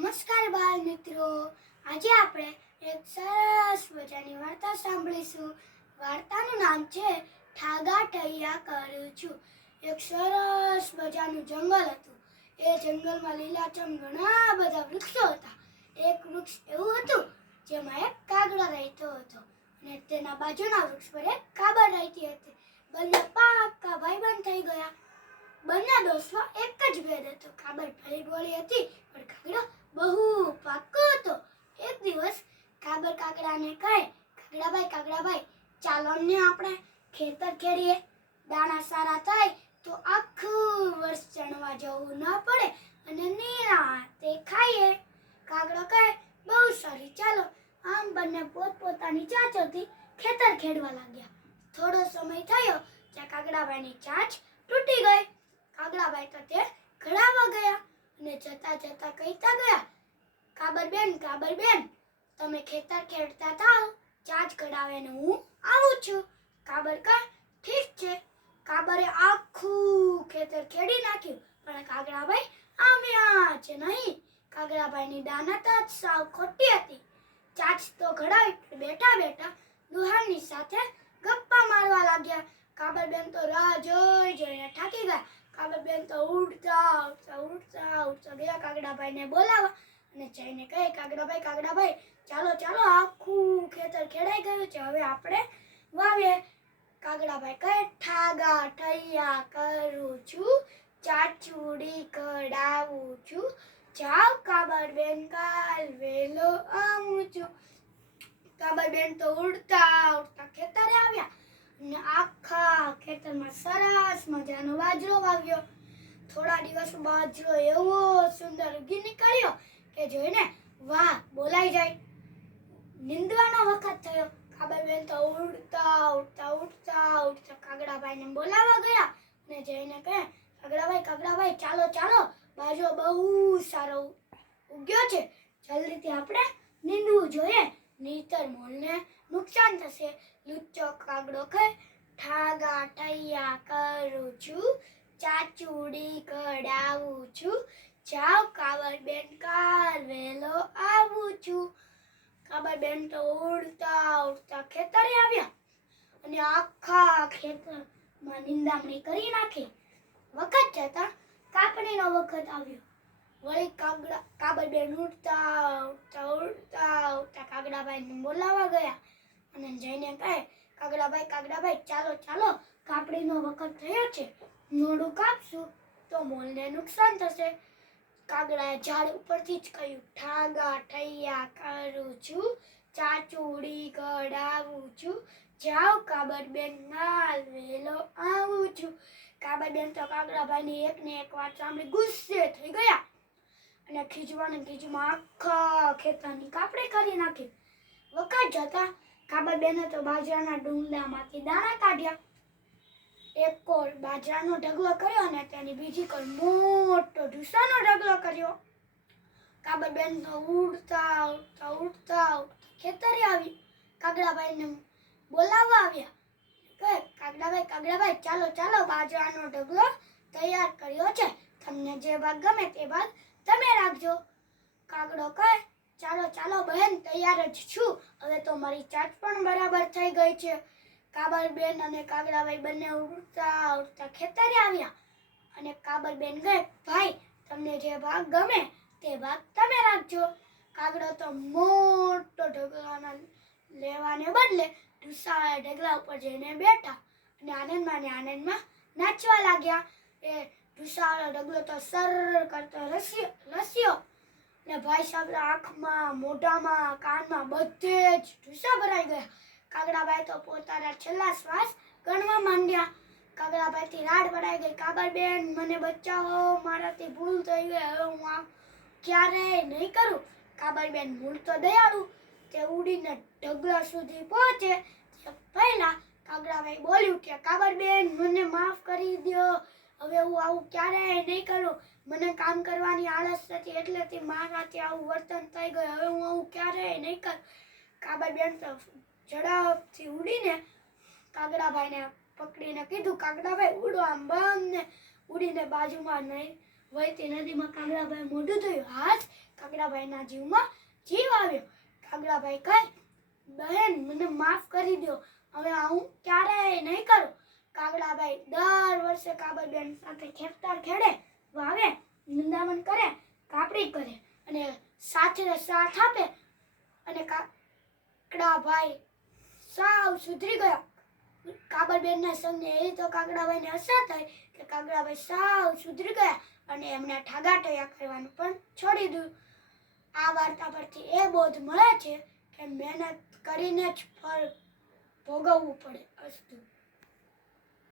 નમસ્કાર બાળ મિત્રો. આજે આપણે એક સરસ મજાની વાર્તા સાંભળીશું. વાર્તાનું નામ છે ઠાગા ઠૈયા કરું છું. એક સરસ મજાનું જંગલ હતું. એ જંગલમાં લીલાછમ ઘણા બધા વૃક્ષો હતા. એક વૃક્ષ એવું હતું જેમાં એક કાગડો રહેતો હતો અને તેના બાજુના વૃક્ષ પર એક કાબર રહેતી હતી. બંને પાક્કા ભાઈબંધ થઈ ગયા. બંને દોસ્તનો એક જ ભેદ હતો. કાબર ભરી બોલી હતી, પણ કાગડો બહુ પાક્કો હતો. એક દિવસ કાબર કાગડાને કહે કાગડાભાઈ કાગડાભાઈ ચાલો ને આપણે ખેતર ખેડીએ. દાણા સારા થાય તો આખું વર્ષ ચણવા જવું ન પડે અને નિરાંતે ખાઈએ. કાગડો કહે, બહુ સારી, ચાલો. આમ બંને પોતપોતાની ચાંચોથી ખેતર ખેડવા લાગ્યા. થોડો સમય થયો, ત્યાં કાગડાભાઈની ચાંચ તૂટી ગઈ. કાગડાભાઈ તો તે ઘડાવા ગયા. અને જતા જતા કહેતા ગયા કાબરબેન કાબરબેન, તમે ખેતર ખેડતા થાઓ ચાંચ કઢાવે ને હું આવું છું. કાબર કહે ઠીક છે. કાબરે આખું ખેતર ખેડી નાખ્યું. પણ કાગડાભાઈ આમ્યા છે નહીં. કાગડાભાઈની દાનતા જ સાવ ખોટી હતી. ચાંચ તો ઘડાવી બેઠા બેઠા દુહાનની સાથે ગપ્પા મારવા લાગ્યા. કાબરબેન તો રાહ જોઈ જોઈને થાકી ગયા. કાબરબેન તો ઉડતા ઉડતા ઉડતા ઉડતા. ગયા કાગડાભાઈને બોલાવા અને જઈને કહે, કાગડાભાઈ કાગડાભાઈ, ચાલો ચાલો, આખું ખેતર ખેડાઈ ગયું છે. હવે આપણે વાવીએ. કાગડાભાઈ કહે, ઠાગા ઠૈયા કરું છું, ચાચુડી કડાવું છું. જાવ કાબરબેન કાલ વેલો આવું છું. કાબર બેન તો ઉડતા ઉડતા ખેતરે આવ્યા. અને આખા ખેતરમાં સરસ મજાનો બાજરો વાવ્યો. થોડા દિવસ બાજરો એવો સુંદર ઉગી નીકળ્યો કે જોઈને વાહ, બોલાઈ જાય. નિંદવાનો વખત થયો. કાબરબેન તો ઉડતા ઉડતા ઉડતા ઉડતા કાગડાભાઈને બોલાવવા ગયા અને જઈને કહે, કાગડાભાઈ કાગડાભાઈ, ચાલો ચાલો બાજરો બહુ સારો ઉગ્યો છે. જલ્દીથી આપણે નીંદવું જોઈએ. નહીતર મોલને નુકસાન થશે લુચ્ચો કાગડો કહે ઠાગા ઠૈયા કરું છું, ચાચુડી કડાવું છું, જાવ કાબરબેન કાલ વેલો આવું છું. કાબરબેન તો ઉડતા ઉડતા ખેતરે આવ્યા અને આખા ખેતરમાં નિંદામણી કરી નાખી. વખત જતા કાપણીનો વખત આવ્યો. વળી કાગડા કાબરબેન ઉડતા ઉડતા ઉડતા ઉડતા કાગડાભાઈને બોલાવવા ગયા. અને જઈને કહે, કાગડાભાઈ કાગડાભાઈ, ચાલો ચાલો, કાપડીનો વખત થયો છે. મોડું કાપશું તો મોલને નુકસાન થશે. કાગડાએ ઝાડ ઉપરથી જ કહ્યું, ઠાગા ઠૈયા કરું છું, ચાચુડી કઢાવું છું જાવ કાબરબેન માલ વેલો આવું છું. કાબરબેન તો કાગડાભાઈની એકને એક વાત સાંભળી ગુસ્સે થઈ ગયા અને ખીજવાને ખીજમાં આખા ખેતરની કાપડી કરી નાખી. વખત જતા કાબરબેને તો બાજરાના ડુંગલામાંથી દાણા કાઢ્યા. એક કોર બાજરાનો ઢગલો કર્યો અને તેની બીજી કોર મોટો ઢૂસાનો ઢગલો કર્યો. કાબરબેન તો ઉડતા ઉડતા ઉડતા ખેતરે આવી. કાગડાભાઈને બોલાવવા આવ્યા. કહે કાગડાભાઈ કાગડાભાઈ, ચાલો ચાલો, બાજરાનો ઢગલો તૈયાર કર્યો છે. તમને જે ભાગ ગમે તે ભાગ તમે રાખજો. કાગડો કહે ચાલો ચાલો, બહેન, તૈયાર જ છું. હવે તો મારી ચાટ પણ બરાબર થઈ ગઈ છે. કાબરબેન અને કાગડાભાઈ બંને ઉડતા ઉડતા ખેતરે આવ્યા. અને કાબરબેન ગઈ ભાઈ, તમને જે ભાગ ગમે તે ભાગ તમે રાખજો. કાગડો તો મોટો ઢગલાના લેવાને બદલે ઢુસાવાળા ઢગલા ઉપર જઈને બેઠા અને આનંદમાં ને આનંદમાં નાચવા લાગ્યા. એ ઢુસાવાળો ઢગલો તો સર કરતો રસ્યો લસ્યો ને ભાઈ સાહેબ આંખમાં, મોઢામાં, કાનમાં બધે જ ઢૂસા ભરાઈ ગયા. કાગડાભાઈ તો પોતાના છેલ્લા શ્વાસ ગણવા માંડ્યા. કાગડાભાઈથી રાડ પડાઈ ગઈ. કાબરબેન મને બચાવો, મારાથી ભૂલ થઈ ગઈ. હવે હું આ ક્યારેય નહીં કરું. કાબરબેન મૂળ તો દયાળુ. તે ઉડીને ઢગલા સુધી પહોંચે. તે પહેલા કાગડાભાઈ બોલ્યું કે કાબરબેન મને માફ કરી દો હવે હું આવું ક્યારેય નહીં કરું. મને કામ કરવાની આળસ થતી એટલેથી મારાથી આવું વર્તન થઈ ગયું. હવે હું આવું ક્યારેય નહીં કર. કાબરબેન તો ઝડપથી ઉડીને કાગડાભાઈને પકડીને કીધું, કાગડાભાઈ, ઉડો આમ બંને. ઉડીને બાજુમાં નહીં વહેતી નદીમાં કાગડાભાઈ મોઢું થયું હાથ કાગડાભાઈના જીવમાં જીવ આવ્યો. કાગડાભાઈ કહે, બહેન, મને માફ કરી દો હવે હું ક્યારેય નહીં કરું. કાગડાભાઈ દર વર્ષે કાબરબેન સાથે ખેતર ખેડે, વાવે નિંદામણ કરે, કાપડી કરે અને સાથે સાથ આપે. અને કાકડાભાઈ સાવ સુધરી ગયા. કાબરબેનના સંગે એ તો કાગડાભાઈને અસર થઈ કે કાગડાભાઈ સાવ સુધરી ગયા અને એમને ઠાગા ટયા કરવાનું પણ છોડી દીધું. આ વાર્તા પરથી એ બોધ મળે છે કે મહેનત કરીને જ ફળ ભોગવવું પડે અસ્તુ.